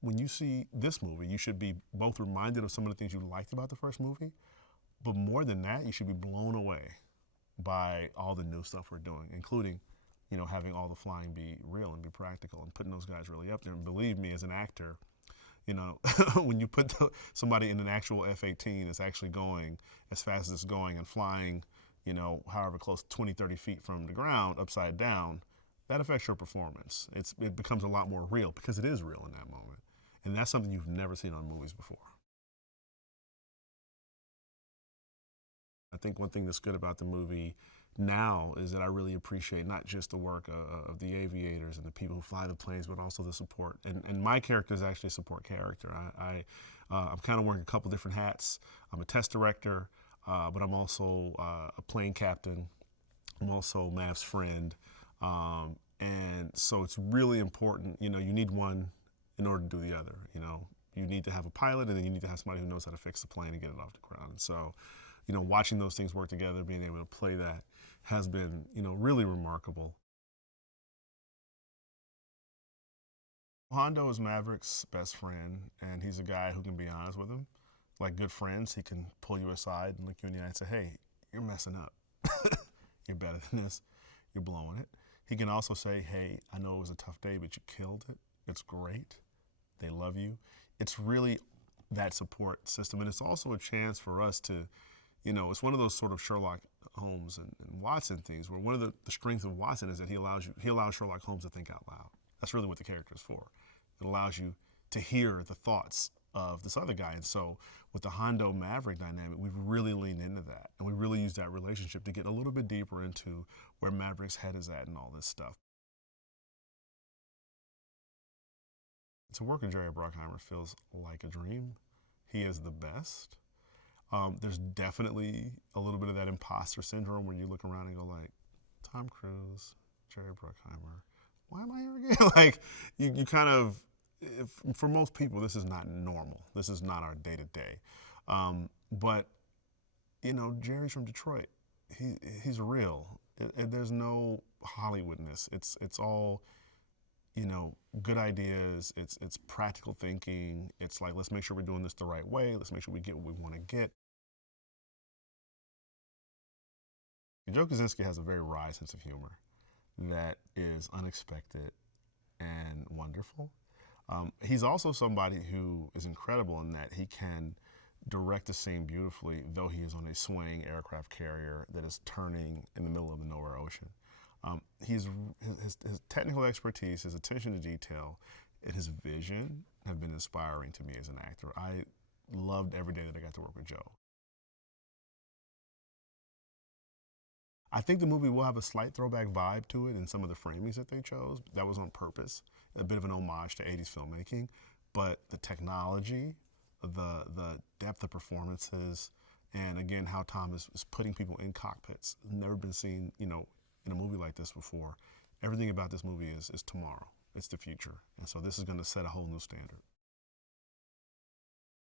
when you see this movie, you should be both reminded of some of the things you liked about the first movie, but more than that, you should be blown away by all the new stuff we're doing, including, having all the flying be real and be practical and putting those guys really up there. And believe me, as an actor, when you put somebody in an actual F-18 that's actually going as fast as it's going and flying, however close, 20, 30 feet from the ground, upside down, that affects your performance. It becomes a lot more real because it is real in that moment. And that's something you've never seen on movies before. I think one thing that's good about the movie now is that I really appreciate not just the work of the aviators and the people who fly the planes, but also the support. And my character is actually a support character. I'm kind of wearing a couple different hats. I'm a test director, but I'm also a plane captain. I'm also Mav's friend. And so it's really important, you need one in order to do the other. You need to have a pilot, and then you need to have somebody who knows how to fix the plane and get it off the ground. And so, watching those things work together, being able to play that has been, really remarkable. Hondo is Maverick's best friend, and he's a guy who can be honest with him. Like good friends, he can pull you aside and look you in the eye and say, hey, you're messing up. You're better than this. You're blowing it. He can also say, hey, I know it was a tough day, but you killed it. It's great. They love you. It's really that support system. And it's also a chance for us to, it's one of those sort of Sherlock Holmes and Watson things where one of the strengths of Watson is that he allows Sherlock Holmes to think out loud. That's really what the character is for. It allows you to hear the thoughts of this other guy. And so with the Hondo Maverick dynamic, we've really leaned into that. And we really used that relationship to get a little bit deeper into where Maverick's head is at and all this stuff. To work with Jerry Bruckheimer feels like a dream. He is the best. There's definitely a little bit of that imposter syndrome when you look around and go like, Tom Cruise, Jerry Bruckheimer, why am I here again? Like, you kind of, for most people, this is not normal. This is not our day-to-day. But, Jerry's from Detroit. He's real. There's no Hollywoodness. It's all, good ideas. It's practical thinking. It's like, let's make sure we're doing this the right way. Let's make sure we get what we want to get. Joe Kosinski has a very wry sense of humor that is unexpected and wonderful. He's also somebody who is incredible in that he can direct a scene beautifully, though he is on a swaying aircraft carrier that is turning in the middle of the nowhere ocean. His technical expertise, his attention to detail, and his vision have been inspiring to me as an actor. I loved every day that I got to work with Joe. I think the movie will have a slight throwback vibe to it in some of the framings that they chose. That was on purpose, a bit of an homage to 80s filmmaking. But the technology, the depth of performances, and again, how Tom is putting people in cockpits, never been seen, in a movie like this before. Everything about this movie is tomorrow. It's the future. And so this is going to set a whole new standard.